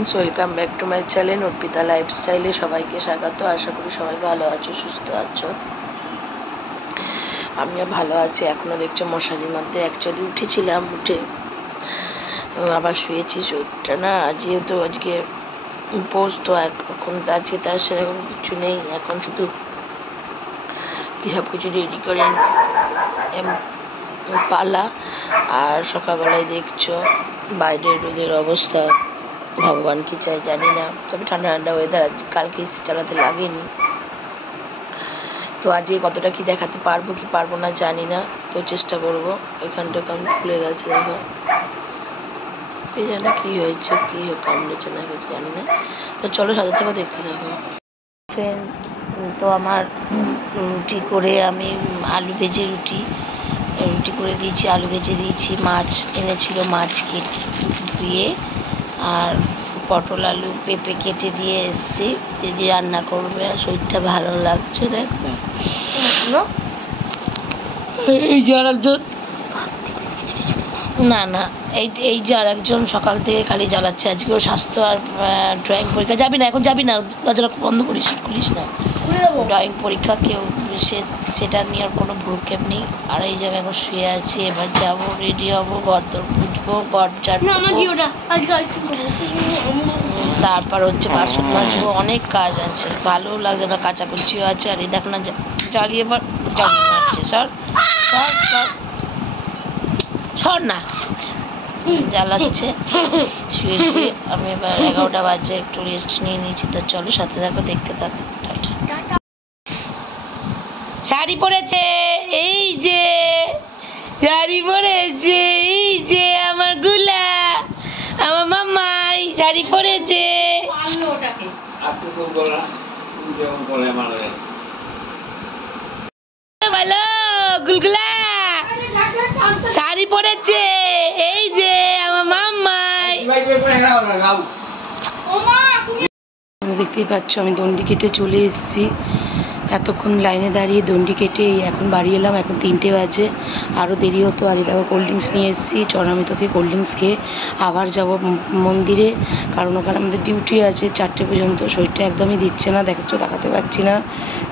Friends welcome back to my channel Arpita लाइफस्टाइले सबाइके स्वागत। आशा करी सबाई भालो आछो सुस्थ आछो। आमिও ভালো আছি। এখনো দেখছো মশারির মধ্যে অ্যাকচুয়ালি উঠেছিলাম, উঠে আবার শুয়েছি। শরীরটা না যেহেতু আজকে পোজ তো এখন আজকে তার সেরকম কিছু নেই, এখন শুধু কি সব কিছু রেডি করে পালা। আর সকালবেলায় দেখছো বাইরের রোদের অবস্থা, ভগবান কি চাই জানি না। তবে ঠান্ডা ঠান্ডা ওয়েদার, আজ কালকে এসি চালাতে লাগেনি। তো আজকে কতটা কি দেখাতে পারবো কি পারবো না জানি না, তো চেষ্টা করবো। এখানটা কাম খুলে গেছে, দেখো এই জানি কি হয়েছে, কি কামড়েছে না কিছু জানি না। তো চলো সাথে থাকো, দেখতে থাকো। ফ্রেন্ড, তো আমার রুটি করে আমি আলু ভেজে রুটি করে দিয়েছি, আলু ভেজে দিয়েছি। মাছ এনেছিল, মাছ কেটে ধুয়ে আর পটল আলু পেঁপে কেটে দিয়ে এসেছি, দিদি রান্না করবে। আর শরীরটা ভালো লাগছে, দেখো এই যে আরেকজন না না এই যে আরেকজন সকাল থেকে খালি জ্বালাচ্ছে। আজকেও স্বাস্থ্য আর ড্রয়িং পরীক্ষা। যাবি না এখন, যাবি না, দরজাটা বন্ধ খুলিস না। ড্রয়িং পরীক্ষা, কেউ সেটা নিয়ে আর কোনো ভ্রুক্ষেপ নেই। আর এই জায়গায় এখন শুয়ে আছি। এবার যাবো, রেডি হবো, ঘর দর পুজবো, ঘর তারপর হচ্ছে বাসন মাজবো, অনেক কাজ আছে। ভালো লাগছে না, কাচাকুচিও আছে। আর এই দেখো না জ্বালিয়ে এবার মারছে। সর না, জ্বালাচ্ছে শুয়ে শুয়ে। আমি এবার 11টা বাজে, একটু রেস্ট নিয়ে নিয়েছি। তো চলো সাথে থাকো, দেখতে থাকো। শাড়ি পরেছে, এই যে শাড়ি পরেছে, এই যে আমার গুলা, আমার মামাই শাড়ি পরেছে। বলো গুলগুলা শাড়ি পরেছে, এই যে আমার মামাই। দেখতেই পাচ্ছ আমি দণ্ডি কেটে চলে এসেছি। এতক্ষণ লাইনে দাঁড়িয়ে দণ্ডি কেটে এখন বাড়ি এলাম। এখন 3টে বাজে, আরও দেরি হতো। আর দেখো কোল্ড ড্রিঙ্কস নিয়ে এসেছি। চরণামিতকে কোল্ড ড্রিঙ্কস খেয়ে আবার যাব মন্দিরে, কারণ ওখানে আমাদের ডিউটি আছে 4টে পর্যন্ত। শরীরটা একদমই দিচ্ছে না, দেখাতে পারছি না,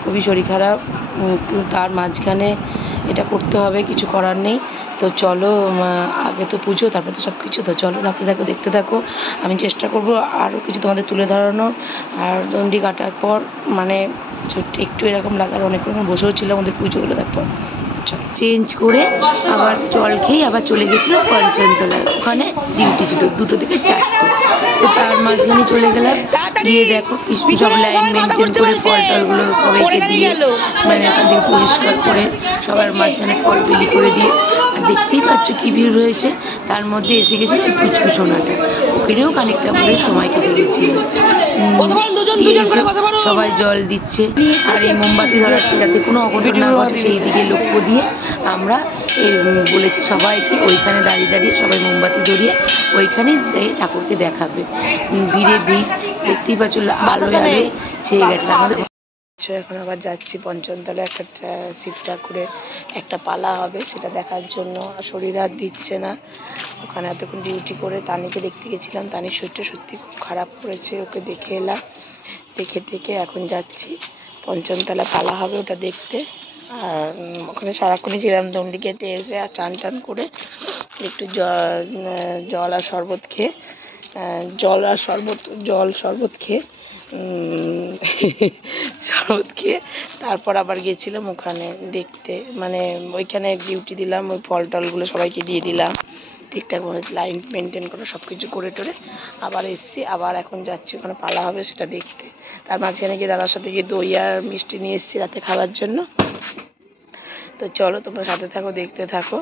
খুবই শরীর খারাপ। তার মাঝখানে এটা করতে হবে, কিছু করার নেই। তো চলো, আগে তো পুজো, তারপর তো সব কিছু। তো চলো সাথে থাকো, দেখতে থাকো। আমি চেষ্টা করবো আরও কিছু তোমাদের তুলে ধরানোর। আর দণ্ডি কাটার পর মানে একটু এরকম লাগার, অনেক রকম বসেও ছিলাম ওদের পুজোগুলো। তারপর চেঞ্জ করে আবার জল খেয়ে আবার চলে গেছিলাম পঞ্চমতলায়। ওখানে ডিউটি ছিল 2টো থেকে 4টে। তো তার মাঝখানে চলে গেলাম, গিয়ে দেখো সব লাইন মেনটেন করে ফল টলগুলো সবাইকে দিয়ে, মানে ওখান থেকে পরিষ্কার করে সবার মাঝখানে ফল বিলি করে দিয়ে। আর দেখতেই পাচ্ছ কি ভিড় রয়েছে। তার মধ্যে এসে গেছিল পুচকু সোনাটা, ওখানেও খানিকটা করে সময় কেটে গেছি। সবাই জল দিচ্ছে আর এই মোমবাতি ধরাচ্ছে যাতে কোনো অঘটন না ঘটে, সেই দিকে লক্ষ্য দিয়ে আমরা বলেছি সবাইকে ওইখানে দাঁড়িয়ে দাঁড়িয়ে সবাই মোমবাতি ধরিয়ে ওইখানে ঠাকুরকে দেখাবে। ভিড়ে ভিড় দেখতেই পাচ্ছ, আলো ছেয়ে গেছে আমাদের। এখন আবার যাচ্ছি পঞ্চমতলায়, একটা শিব ঠাকুরের একটা পালা হবে, সেটা দেখার জন্য। শরীর আর দিচ্ছে না, ওখানে এতক্ষণ ডিউটি করে তানিকে দেখতে গেছিলাম। তানির শরীরটা সত্যি খুব খারাপ করেছে, ওকে দেখে এলাম। দেখে এখন যাচ্ছি পঞ্চমতলা পালা হবে, ওটা দেখতে। আর ওখানে সারাক্ষণই ছিলাম। দণ্ডি কেটে এসে আর চান করে একটু জল আর শরবত খেয়ে শরবত খেয়ে তারপর আবার গেছিলাম ওখানে দেখতে, মানে ওইখানে ডিউটি দিলাম। ওই ফল টলগুলো সবাইকে দিয়ে দিলাম, ঠিকঠাক মতো লাইন মেনটেন করে সব কিছু করে টোরে আবার এসছি। আবার এখন যাচ্ছি ওখানে পালা হবে, সেটা দেখতে। তার মাঝখানে গিয়ে দাদার সাথে গিয়ে দই আর মিষ্টি নিয়ে এসেছি রাতে খাওয়ার জন্য। তো চলো তোমরা সাথে থাকো, দেখতে থাকো।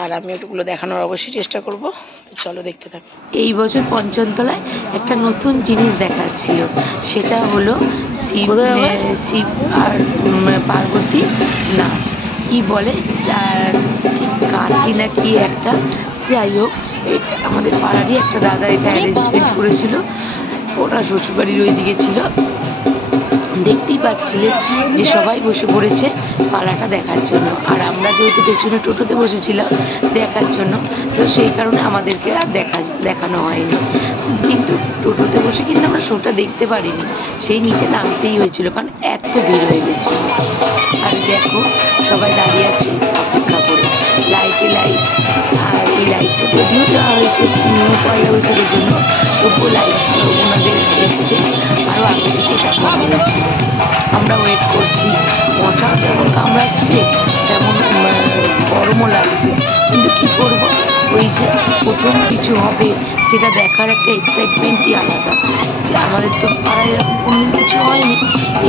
আর আমি ওগুলো দেখানোর অবশ্যই চেষ্টা করব। তো চলো দেখতে থাকো। এই বছর পঞ্চমতলায় একটা নতুন জিনিস দেখার ছিল, সেটা হলো শিব আর পার্বতী নাচ। কি বলে কাঠি না কি একটা, যাই হোক এটা আমাদের পাড়ারই একটা দাদা এটা অ্যারেঞ্জমেন্ট করেছিল। ওরা শ্বশুরবাড়ির ওইদিকে ছিল। দেখতেই পাচ্ছিলে যে সবাই বসে পড়েছে পালাটা দেখার জন্য। আর আমরা যেহেতু পেছনে টোটোতে বসেছিলাম দেখার জন্য, তো সেই কারণে আমাদেরকে আর দেখানো হয়নি। কিন্তু টোটো টোটোতে বসে কিন্তু আমরা শোটা দেখতে পারিনি, সেই নিচে নামতেই হয়েছিল কারণ এত ভিড় হয়ে গেছিল। আর দেখো সবাই দাঁড়িয়ে আছে অপেক্ষা করে, লাইটে লাইট। আর এই লাইটটা যদিও দেওয়া হয়েছে পয়লা বৈশাখের জন্য, তবুও লাইট ওনাদের দেখতে আরও আগে থেকে সাজানো হয়েছিল। আমরা ওয়েট করছি, মশা যেমন কামড়াচ্ছে তেমন গরমও লাগছে, কিন্তু কী করব, ওই যে প্রথম কিছু হবে সেটা দেখার একটা এক্সাইটমেন্টই আলাদা। যে আমাদের তো পাড়ায় এরকম কোনো কিছু হয়নি,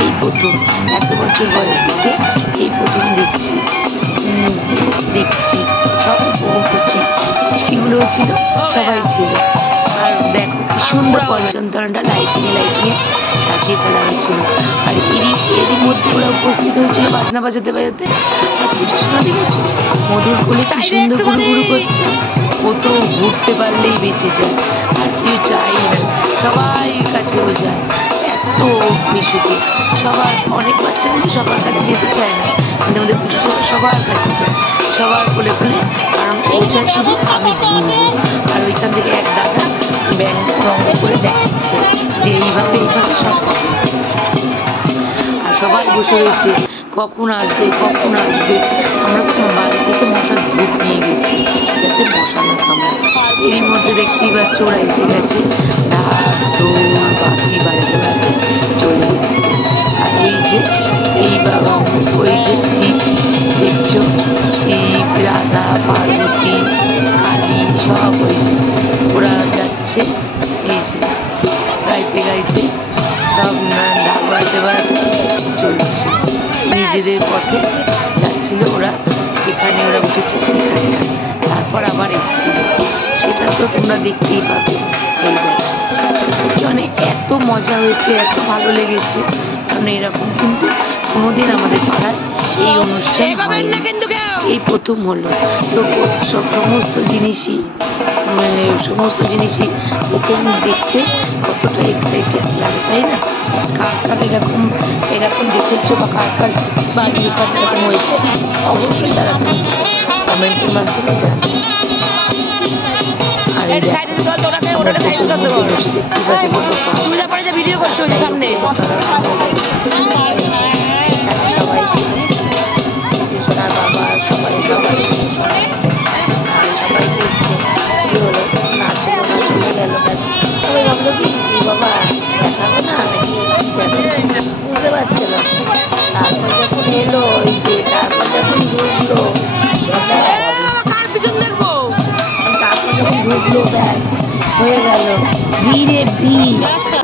এই প্রথম এত বছর বয়স থেকে এই প্রথম দেখছি সব উপভোগ করছি। মিষ্টিগুলোও ছিল, সবাই ছিল। আর দেখো কি সুন্দর পঞ্চন্তরণটা লাইটিংয়ে সাজিয়ে ফেলা হয়েছিল। আর এরই মধ্যে ওরা উপস্থিত হয়েছিল বাজনা বাজাতে বাজাতে। আর পুজো শোনাতে গেছো মধুর কোলে কি সুন্দর গুরু গুরু করছে। ও তো ঘুরতে পারলেই বেঁচে যায়, আর কেউ চাই না, সবাই কাছেও যায়। এত মিশুকে সবার, অনেক বাচ্চা কিন্তু সবার কাছে যেতে চায় না, কিন্তু আমাদের পুজো সবার কাছে যায়, সবার কোলে কোলে। কারণ ও চায় শুধু আমি ঘুরবো। আর ওইখান থেকে এক দাদা ব্যাং রঙ করে দেখাচ্ছে যে এইভাবে সব হবে। আর সবাই বসে রয়েছে কখন আসবে কখন আসবে। আমরা তো বাড়ি থেকে মশার ধূপ নিয়ে গেছি যাতে মশা না কামড়ায়। এরই মধ্যে দেখতেই পাচ্ছ ওরা এসে গেছে, ঢাক ঢোল বাঁশি বাজাতে বাজাতে চলে এসেছে। আর ওই যে সেই বাবা, ওই যে শিব দেখছো, শিব রাধা পার্বতী কালী সব ওই যে ওরা যাচ্ছে, এই যে গাইতে গাইতে সব ঢাক বাজাতে বাজাতে চলছে, নিজেদের পথে যাচ্ছিল ওরা, যেখানে ওরা উঠেছে সেখানে। তারপর আবার এসেছিল, সেটা তো তোমরা দেখতেই পাবে। এই মানে এত মজা হয়েছে, এত ভালো লেগেছে, কারণ এরকম কিন্তু কোনোদিন আমাদের পাড়ায় এই অনুষ্ঠান এই প্রথম হলো। তো সমস্ত জিনিসই প্রথম দেখতে কতটা এক্সাইটেড লাগে, তাই না? কার কার এরকম দেখেছো বা কার কার বাড়ি এরকম হয়েছে অবশ্যই তারা কমেন্টের মাধ্যমে জানে। ভিডিও করছো সামনে সবাই ছিল, সোনার বাবা সবাই সবাই সবাই দেখছে কি হলো, নাচলো না চলে গেল। সবাই ভাবলো কি বাবা দেখাবো না নাকি বুঝতে পারছে না। তারপর যখন এলো ওই যে, তারপর যখন ঢুকলো পিছন দেখবো, তারপর যখন ঢুকলো ব্যাস হয়ে গেল ভিড়ে ভিড়।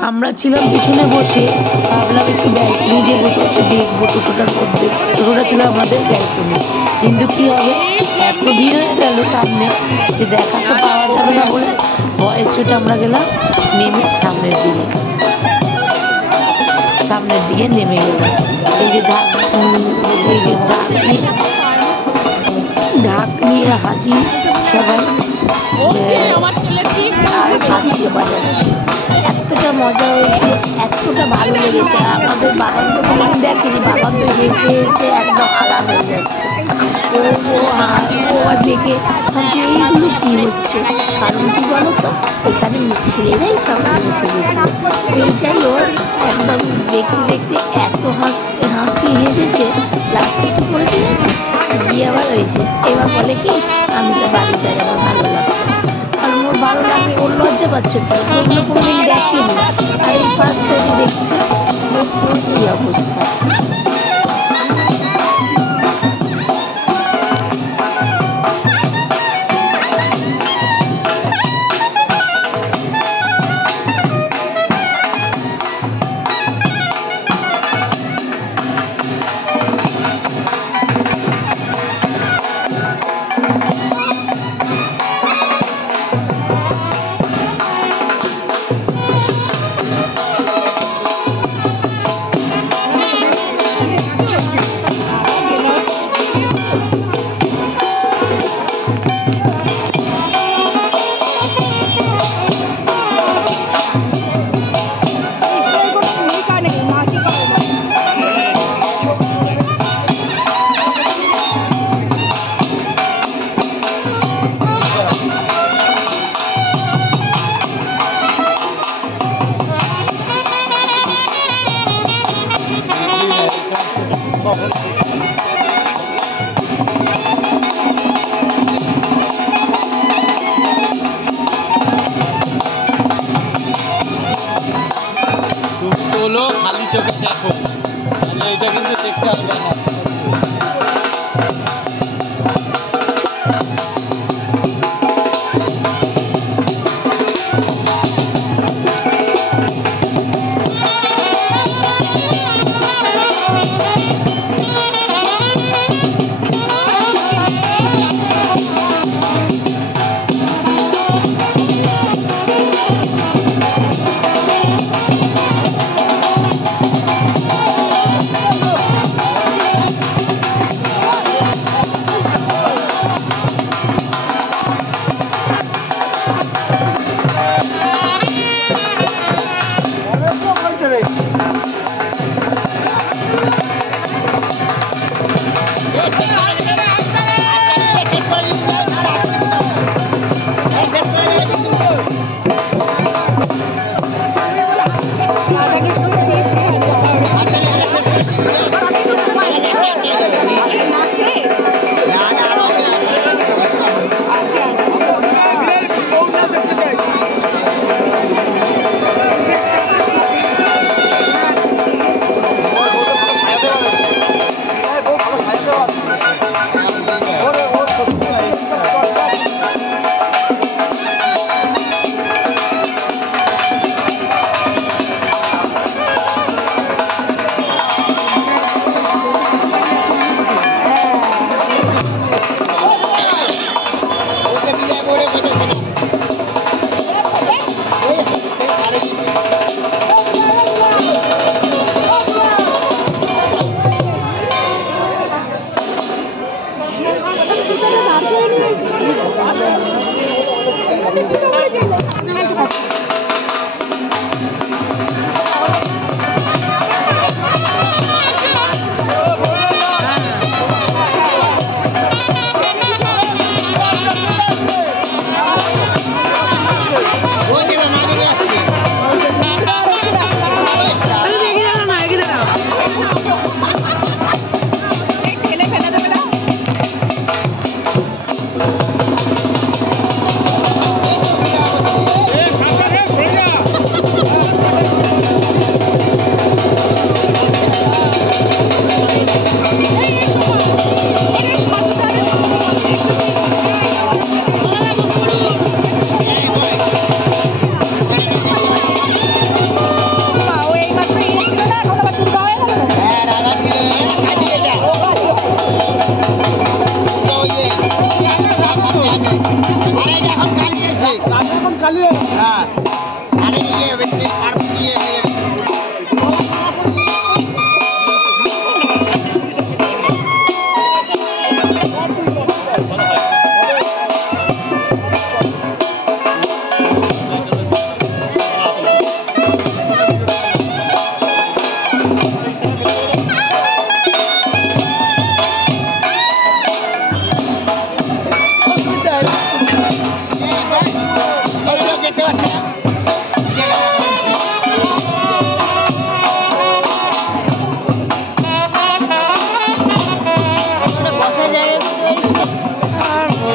আমরা ছিলাম পিছনে বসে, ভাবলাম একটু ব্যালকনি দিয়ে বসে বসে দেখবো টোটোটার মধ্যে, টোটোটা ছিল আমাদের ব্যালকনি। কিন্তু কি হবে, এত ভিড় হয়ে গেল সামনে যে দেখা তো পাওয়া যাবে না বলে ভয়ের চোটে আমরা গেলাম নেমে সামনের দিকে নেমে গেলাম। এই যে ঢাক নিয়ে হাজির সবাই, আর হাসিয়ে বাজাচ্ছে। এতটা মজা হয়েছে, এতটা ভালো লেগেছে। আমাদের বাগান তো কখন দেখেনি, বাগান তো হেসে হেসে একদম আলাদা হয়ে যাচ্ছে। ও আর দেখে ভাবছে এইগুলো কী হচ্ছে, কারণ কি বলো তো, এখানে ছেলেরাই সব এসে গেছিল। এইটাই ওর একদম দেখতে দেখতে এত হাসি হেসেছে, লাস্টে কি করেছে গিয়ে আবার হয়েছে। এবার বলে কি আমি তো বাড়ি যাই, আমার ভালো লাগছে। কারণ ওর ভালো লাগে, ওর লজ্জা পাচ্ছে, তো ওগুলো কোনোদিন দেখেনি, আর এই ফার্স্ট টাইম দেখছে। ওর কী অবস্থা।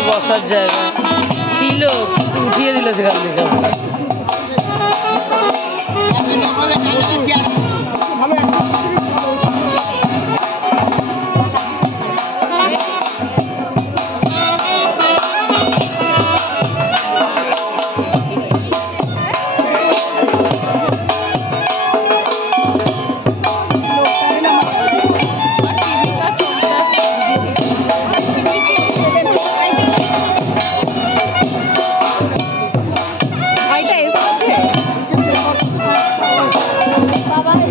বসার জায়গা ছিল, উঠিয়ে দিল সেখান থেকে। বাবা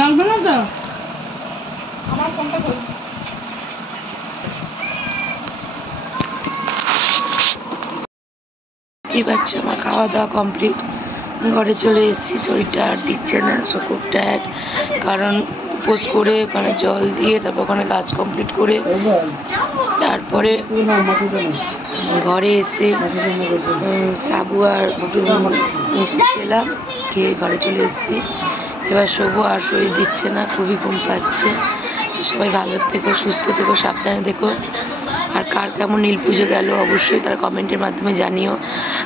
লাগবে না তো দেখতেই পাচ্ছ আমার খাওয়া দাওয়া কমপ্লিট, ঘরে চলে এসেছি। শরীরটা আর দিচ্ছে না, খুব টায়ার্ড, কারণ উপোস করে ওখানে জল দিয়ে তারপর ওখানে কাজ কমপ্লিট করে তারপরে ঘরে এসে সাবু আর মিষ্টি খেলাম, খেয়ে ঘরে চলে এসেছি। এবার শোবো, আর শরীর দিচ্ছে না, খুবই ঘুম পাচ্ছে। সবাই ভালো থেকো, সুস্থ থেকো, সাবধানে থেকো। আর কার কেমন নীল পুজো গেল অবশ্যই তার কমেন্টের মাধ্যমে জানিও।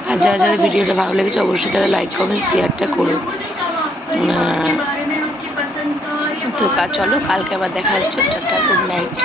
আর যারা যারা ভিডিওটা ভালো লেগেছে অবশ্যই তারা লাইক কমেন্ট শেয়ারটা করো। তো চলো কালকে আবার দেখা হচ্ছে। Tata, good night.